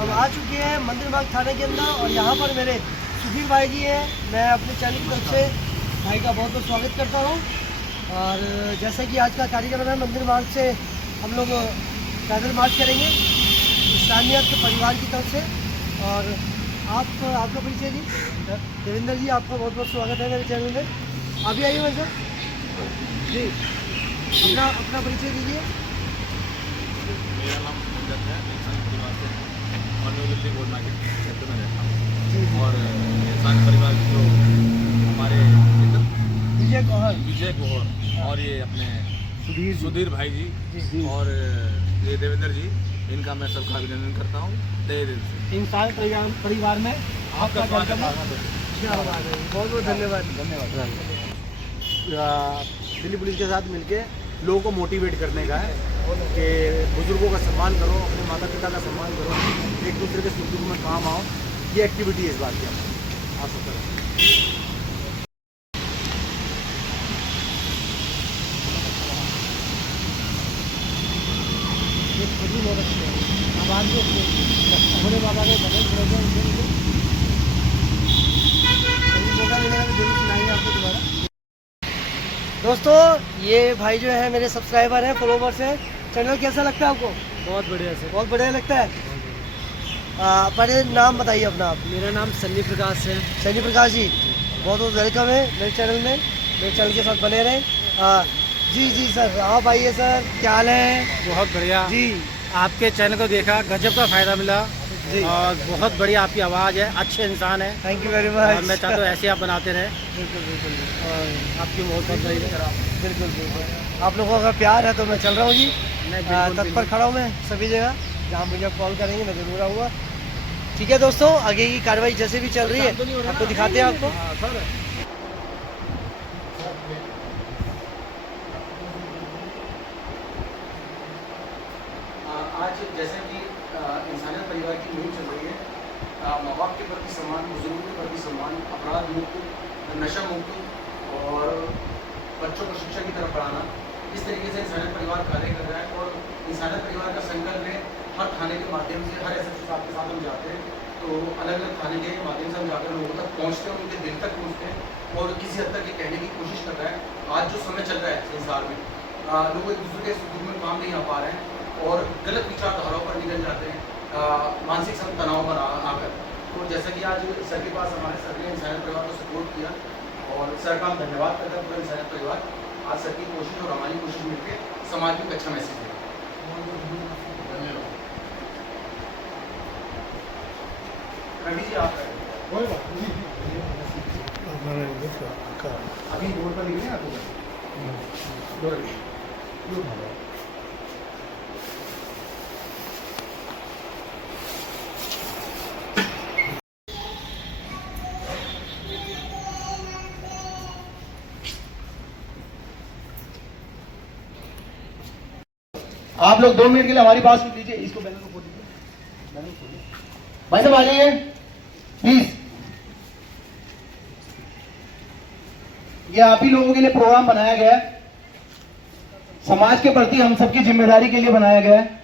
हम आ चुके हैं मंदिर मार्ग थाने के अंदर और यहाँ पर मेरे सुधीर भाई जी हैं। मैं अपने चैनल की तरफ से भाई का बहुत बहुत स्वागत करता हूँ। और जैसे कि आज का कार्यक्रम है, मंदिर मार्ग से हम लोग पैदल मार्च करेंगे इस्लामियत के परिवार की तरफ से। और आपका परिचय जी? देवेंद्र जी, आपका बहुत बहुत स्वागत है मेरे चैनल में। अभी आइए भाई साहब जी, अपना परिचय दीजिए। मेरा नाम सुंदर है, इंसान परिवार से और न्यू दिल्ली गोल्ड मार्केट क्षेत्र में रहता हूँ। और इंसान परिवार जो हमारे विजय गोहर और ये अपने सुधीर भाई जी और ये देवेंद्र जी, इनका मैं सबका अभिनंदन करता हूँ तहे दिल से। इंसान परिवार में आपका स्वागत है। बहुत बहुत धन्यवाद। दिल्ली पुलिस के साथ मिलके लोगों को मोटिवेट करने का है कि बुजुर्गों का सम्मान करो, अपने माता पिता का सम्मान करो, एक दूसरे के सुख दुख में काम आओ। ये एक्टिविटी है इस बात की आप सब करें। भोले बाबा के मौका मिलेगा तो जरूर सुनाएंगे आपको दोबारा। दोस्तों, ये भाई जो है मेरे सब्सक्राइबर हैं, फॉलोवर्स हैं। चैनल कैसा लगता है आपको? बहुत बढ़िया से, बहुत बढ़िया लगता है। पहले नाम बताइए अपना आप। मेरा नाम सन्नी प्रकाश है। सन्नी प्रकाश जी, बहुत बहुत वेलकम है मेरे चैनल में। मेरे चैनल के साथ बने रहें। जी सर, आप आइए सर, क्या हाल है? बहुत बढ़िया जी, आपके चैनल को देखा, गजब का फायदा मिला जी। और बहुत बढ़िया आपकी आवाज़ है, अच्छे इंसान है। थैंक यू वेरी और मच। मैं चाहता हूँ ऐसे आप बनाते रहे। बिल्कुल। और आपकी बहुत बिल्कुल आप लोगों का प्यार है तो मैं चल रहा हूँ जी। तत्पर खड़ा हूँ मैं सभी जगह, जहाँ मुझे कॉल करेंगे मैं जरूर आऊँगा। ठीक है दोस्तों, आगे की कार्रवाई जैसे भी चल रही है आपको दिखाते हैं आपको। आज जैसे कि इंसानियत परिवार की मुहिम चल रही है, माँ बाप के प्रति सम्मान, बुजुर्गों के प्रति सम्मान, अपराध मुक्त, नशा मुक्त और बच्चों को शिक्षा की तरफ बढ़ाना, इस तरीके से इंसानियत परिवार कार्य कर रहा है। और इंसानियत परिवार का संकल्प है, हर थाने के माध्यम से, हर एसएसपी साहब के साथ हम जाते हैं तो अलग अलग थाने के माध्यम से हम जाकर लोगों तक पहुँचते हैं, उनके दिल तक पहुँचते हैं और किसी हद तक ये कहने की कोशिश कर रहा है। आज जो समय चल रहा है संसार में, लोग एक दूसरे के सुख दुख में काम नहीं आ पा रहे हैं और गलत विचारधाराओं पर निकल जाते हैं, मानसिक तनाव पर आकर। तो जैसा कि आज सर के पास हमारे सर ने इंसानियत परिवार को सपोर्ट किया और सर का हम धन्यवाद करते हैं पूरा इंसानियत परिवार। आज सर की कोशिश और हमारी कोशिश मिलकर समाज में एक अच्छा मैसेज है। धन्यवाद। रवि जी, आप अभी रोड पर निकले आपको आप लोग 2 मिनट के लिए हमारी बात सुन लीजिए। इसको बैनर को खोल दीजिए, बैनर खोलिए। भाई साहब आ जाइए प्लीज। ये आप ही लोगों के लिए प्रोग्राम बनाया गया है, समाज के प्रति हम सबकी जिम्मेदारी के लिए बनाया गया है।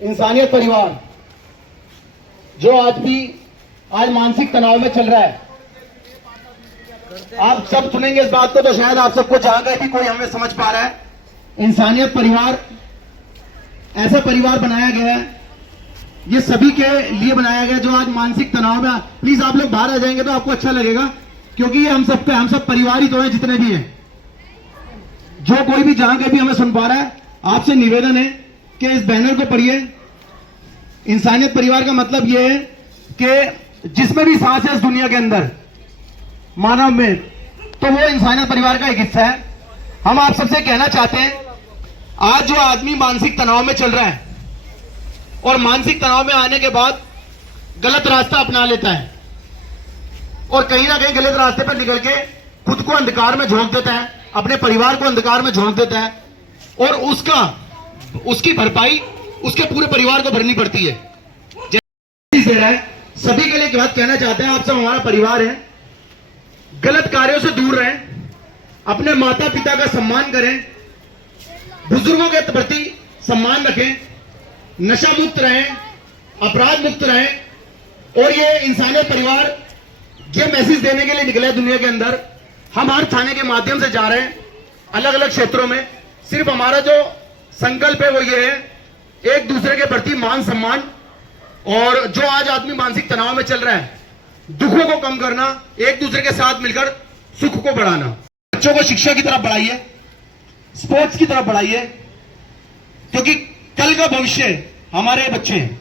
इंसानियत परिवार जो आज मानसिक तनाव में चल रहा है, आप सब सुनेंगे इस बात को तो शायद आप सबको जाएगा कि कोई हमें समझ पा रहा है। इंसानियत परिवार ऐसा परिवार बनाया गया है, ये सभी के लिए बनाया गया जो आज मानसिक तनाव में। प्लीज आप लोग बाहर आ जाएंगे तो आपको अच्छा लगेगा, क्योंकि ये हम सब परिवार ही तो हैं जितने भी हैं। जो कोई भी जहां कहीं भी हमें सुन पा रहा है, आपसे निवेदन है कि इस बैनर को पढ़िए। इंसानियत परिवार का मतलब यह है कि जिसमें भी सांस है इस दुनिया के अंदर मानव में, तो वो इंसानियत परिवार का एक हिस्सा है। हम आप सबसे कहना चाहते हैं, आज जो आदमी मानसिक तनाव में चल रहा है और मानसिक तनाव में आने के बाद गलत रास्ता अपना लेता है और कहीं ना कहीं गलत रास्ते पर निकल के खुद को अंधकार में झोंक देता है, अपने परिवार को अंधकार में झोंक देता है और उसकी भरपाई उसके पूरे परिवार को भरनी पड़ती है। सभी के लिए एक बात कहना चाहते हैं, आप सब हमारा परिवार है, गलत कार्यों से दूर रहें, अपने माता पिता का सम्मान करें, बुजुर्गों के प्रति सम्मान रखें, नशा मुक्त रहें, अपराध मुक्त रहें। और ये इंसानियत परिवार ये मैसेज देने के लिए निकले हैं दुनिया के अंदर। हम हर थाने के माध्यम से जा रहे हैं अलग अलग क्षेत्रों में। सिर्फ हमारा जो संकल्प है वो ये है, एक दूसरे के प्रति मान सम्मान, और जो आज आदमी मानसिक तनाव में चल रहा है, दुखों को कम करना, एक दूसरे के साथ मिलकर सुख को बढ़ाना। बच्चों को शिक्षा की तरफ बढ़ाइए, स्पोर्ट्स की तरफ बढ़ाइए, क्योंकि कल का भविष्य हमारे बच्चे हैं।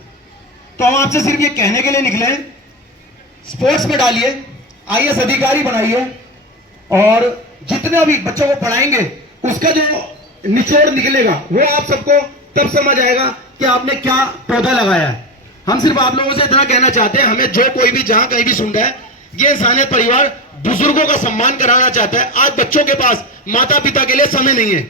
तो हम आपसे सिर्फ ये कहने के लिए निकले हैं, स्पोर्ट्स में डालिए, आईएएस अधिकारी बनाइए, और जितने भी बच्चों को पढ़ाएंगे उसका जो निचोड़ निकलेगा वो आप सबको तब समझ आएगा कि आपने क्या पौधा लगाया है। हम सिर्फ आप लोगों से इतना कहना चाहते हैं, हमें जो कोई भी जहां कहीं भी सुन रहा है, ये इंसानियत परिवार बुजुर्गों का सम्मान कराना चाहता है। आज बच्चों के पास माता पिता के लिए समय नहीं है।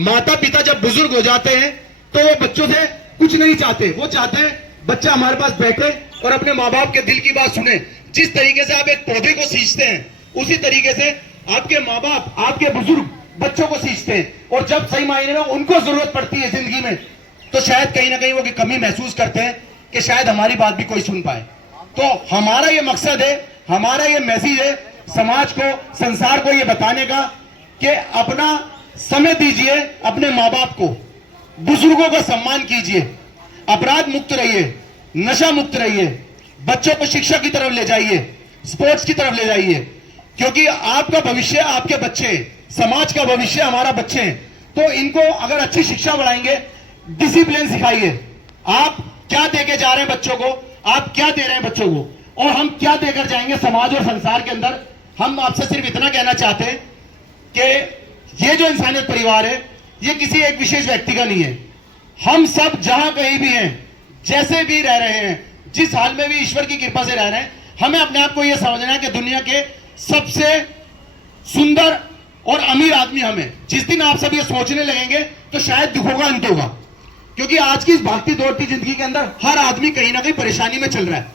माता पिता जब बुजुर्ग हो जाते हैं तो वो बच्चों से कुछ नहीं चाहते, वो चाहते हैं बच्चा हमारे पास बैठे और अपने माँ बाप के दिल की बात सुने। जिस तरीके से आप एक पौधे को सींचते हैं, उसी तरीके से आपके माँ बाप, आपके बुजुर्ग बच्चों को सींचते हैं, और जब सही मायने में उनको जरूरत पड़ती है जिंदगी में, तो शायद कहीं ना कहीं वो कमी महसूस करते हैं कि शायद हमारी बात भी कोई सुन पाए। तो हमारा ये मकसद है, हमारा ये मैसेज है समाज को, संसार को ये बताने का कि अपना समय दीजिए अपने माँ बाप को, बुजुर्गों का सम्मान कीजिए, अपराध मुक्त रहिए, नशा मुक्त रहिए, बच्चों को शिक्षा की तरफ ले जाइए, स्पोर्ट्स की तरफ ले जाइए, क्योंकि आपका भविष्य आपके बच्चे हैं, समाज का भविष्य हमारा बच्चे हैं। तो इनको अगर अच्छी शिक्षा बढ़ाएंगे, डिसिप्लिन सिखाइए। आप क्या देके जा रहे हैं बच्चों को, आप क्या दे रहे हैं बच्चों को, और हम क्या देकर जाएंगे समाज और संसार के अंदर। हम आपसे सिर्फ इतना कहना चाहते हैं कि ये जो इंसानियत परिवार है, ये किसी एक विशेष व्यक्ति का नहीं है। हम सब जहां कहीं भी हैं, जैसे भी रह रहे हैं, जिस हाल में भी ईश्वर की कृपा से रह रहे हैं, हमें अपने आप को यह समझना है कि दुनिया के सबसे सुंदर और अमीर आदमी हमें। जिस दिन आप सब ये सोचने लगेंगे तो शायद दुखों का अंत होगा, क्योंकि आज की इस भागती दौड़ती जिंदगी के अंदर हर आदमी कहीं ना कहीं परेशानी में चल रहा है।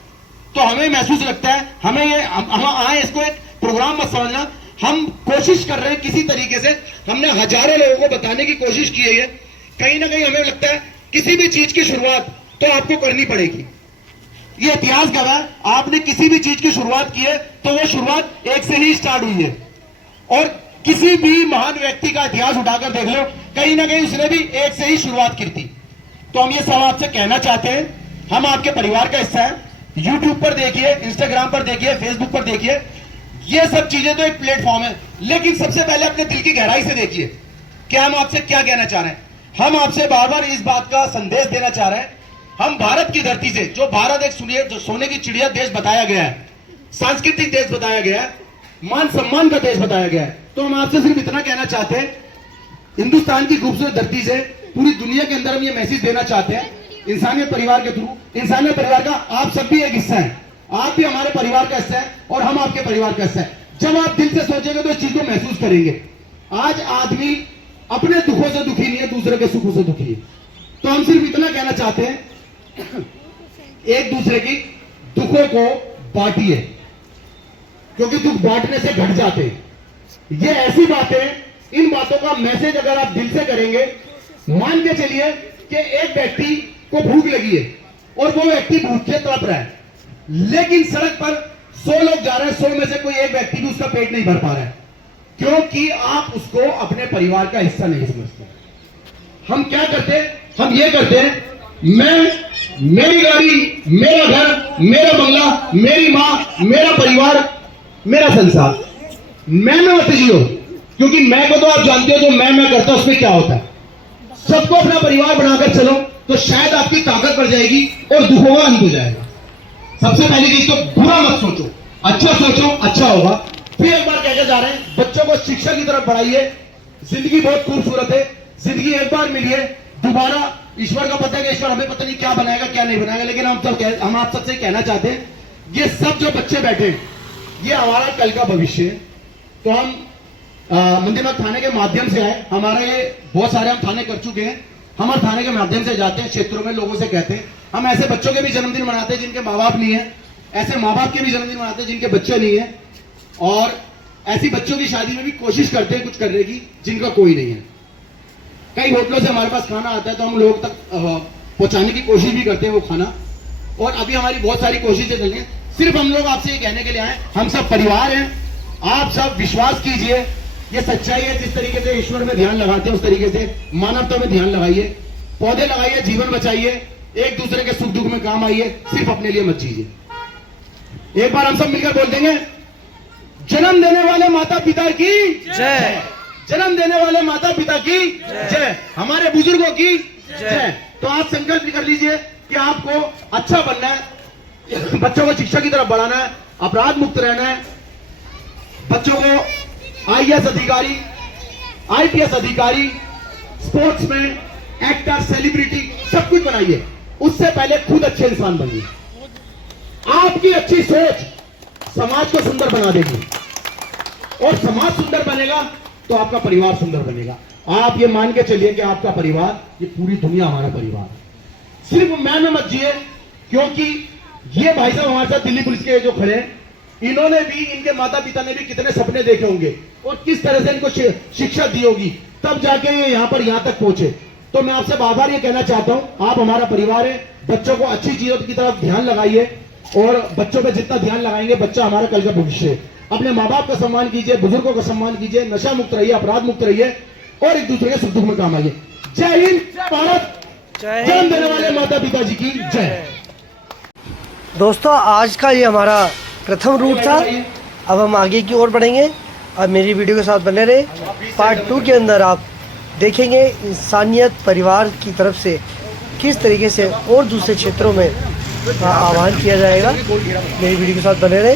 तो हमें महसूस लगता है, हमें ये हम आए इसको एक प्रोग्राम मत समझना, हम कोशिश कर रहे हैं किसी तरीके से, हमने हजारों लोगों को बताने की कोशिश की है। कहीं ना कहीं हमें लगता है किसी भी चीज की शुरुआत तो आपको करनी पड़ेगी। ये इतिहास गवाह है, आपने किसी भी चीज की शुरुआत की है तो वो शुरुआत एक से ही स्टार्ट हुई है। और किसी भी महान व्यक्ति का इतिहास उठाकर देख लो, कहीं ना कहीं उसने भी एक से ही शुरुआत की थी। तो हम ये सब आपसे कहना चाहते हैं, हम आपके परिवार का हिस्सा है। यूट्यूब पर देखिए, इंस्टाग्राम पर देखिए, फेसबुक पर देखिए, ये सब चीजें तो एक प्लेटफॉर्म है, लेकिन सबसे पहले अपने दिल की गहराई से देखिए कि हम आपसे क्या कहना चाह रहे हैं। हम आपसे बार बार इस बात का संदेश देना चाह रहे हैं, हम भारत की धरती से, जो भारत एक जो सोने की चिड़िया देश बताया गया है, सांस्कृतिक देश बताया गया है, मान सम्मान का देश बताया गया है, तो हम आपसे सिर्फ इतना कहना चाहते हैं, हिंदुस्तान की खूबसूरत धरती से पूरी दुनिया के अंदर हम ये मैसेज देना चाहते हैं इंसानियत परिवार के थ्रू। इंसानियत परिवार का आप सब भी एक हिस्सा है, आप भी हमारे परिवार का हिस्सा है और हम आपके परिवार का हिस्सा है। जब आप दिल से सोचेंगे तो इस चीज को महसूस करेंगे। आज आदमी अपने दुखों से दुखी नहीं है, दूसरे के सुखों से दुखी है। तो हम सिर्फ इतना कहना चाहते हैं, एक दूसरे की दुखों को बांटिए, क्योंकि दुख बांटने से घट जाते हैं। ये ऐसी बातें, इन बातों का मैसेज अगर आप दिल से करेंगे, मान के चलिए कि एक व्यक्ति को भूख लगी है और वो व्यक्ति भूखे तड़प रहा है, लेकिन सड़क पर 100 लोग जा रहे हैं, 100 में से कोई एक व्यक्ति भी उसका पेट नहीं भर पा रहा है, क्योंकि आप उसको अपने परिवार का हिस्सा नहीं समझते। हम क्या करते हैं, हम ये करते हैं, मैं, मेरी गाड़ी, मेरा घर, मेरा बंगला, मेरी मां, मेरा परिवार, मेरा संसार, मैं मत जियो, क्योंकि मैं को तो आप जानते हो, जो मैं करता हूं उसमें क्या होता है। सबको अपना परिवार बनाकर चलो तो शायद आपकी ताकत बढ़ जाएगी और दुखों का अंत हो जाएगा। सबसे पहली चीज तो बुरा मत सोचो, अच्छा सोचो, अच्छा होगा। फिर एक बार कहकर जा रहे हैं, बच्चों को शिक्षा की तरफ बढ़ाइए। जिंदगी बहुत खूबसूरत है, जिंदगी एक बार मिली है, दोबारा ईश्वर का पता है कि ईश्वर हमें पता नहीं क्या बनाएगा क्या नहीं बनाएगा, लेकिन हम आप सबसे कहना चाहते हैं, ये सब जो बच्चे बैठे हैं, ये हमारा कल का भविष्य है। तो हम मंदिर बाग थाने के माध्यम से आए, हमारा ये बहुत सारे हम थाने कर चुके हैं, हम हर थाने के माध्यम से जाते हैं, क्षेत्रों में लोगों से कहते हैं, हम ऐसे बच्चों के भी जन्मदिन मनाते हैं जिनके माँ बाप नहीं है, ऐसे माँ बाप के भी जन्मदिन मनाते हैं जिनके बच्चे नहीं है, और ऐसी बच्चों की शादी में भी कोशिश करते हैं कुछ करने की जिनका कोई नहीं है। कई होटलों से हमारे पास खाना आता है तो हम लोग तक पहुंचाने की कोशिश भी करते हैं वो खाना, और अभी हमारी बहुत सारी कोशिशें चल रही हैं। सिर्फ हम लोग आपसे ये कहने के लिए आए, हम सब परिवार हैं, आप सब विश्वास कीजिए, ये सच्चाई है। जिस तरीके से ईश्वर में ध्यान लगाते हैं उस तरीके से मानवता में ध्यान लगाइए, पौधे लगाइए, जीवन बचाइए, एक दूसरे के सुख दुख में काम आइए, सिर्फ अपने लिए मत जीजिए। एक बार हम सब मिलकर बोल देंगे, जन्म देने वाले माता पिता की जय, जन्म देने वाले माता पिता की जय, हमारे बुजुर्गों की जय। तो आप संकल्प कर लीजिए कि आपको अच्छा बनना है, बच्चों को शिक्षा की तरफ बढ़ाना है, अपराध मुक्त रहना है, बच्चों को आईएएस अधिकारी, आईपीएस अधिकारी, स्पोर्ट्स में एक्टर, सेलिब्रिटी सब कुछ बनाइए। उससे पहले खुद अच्छे इंसान बनिए। आपकी अच्छी सोच समाज को सुंदर बना देगी, और समाज सुंदर बनेगा तो आपका परिवार सुंदर बनेगा। आप ये मान के चलिए कि आपका परिवार, ये पूरी दुनिया हमारा परिवार है। सिर्फ मैं में मत जिए, क्योंकि ये भाई साहब हमारे साथ दिल्ली पुलिस के जो खड़े हैं, इन्होंने भी, इनके माता पिता ने भी कितने सपने देखे होंगे और किस तरह से इनको शिक्षा दी होगी, तब जाके ये यहाँ तक पहुंचे। तो मैं आपसे बार बार ये कहना चाहता हूं, आप हमारा परिवार है, बच्चों को अच्छी चीजों की तरफ ध्यान लगाइए, और बच्चों पे जितना ध्यान लगाएंगे, बच्चा हमारा कल का भविष्य है। अपने माँ बाप का सम्मान कीजिए, बुजुर्गों का सम्मान कीजिए, नशा मुक्त रहिए, अपराध मुक्त रहिए, और एक दूसरे के सुख दुख में काम आइए। जय हिंद, जय भारत, जन्म देने वाले माता पिता जी की जय। दोस्तों, आज का ये हमारा प्रथम रूट था। अब हम आगे की ओर बढ़ेंगे। अब मेरी वीडियो के साथ बने रहे। पार्ट 2 के अंदर आप देखेंगे इंसानियत परिवार की तरफ से किस तरीके से और दूसरे क्षेत्रों में आह्वान किया जाएगा। मेरी वीडियो के साथ बने रहे।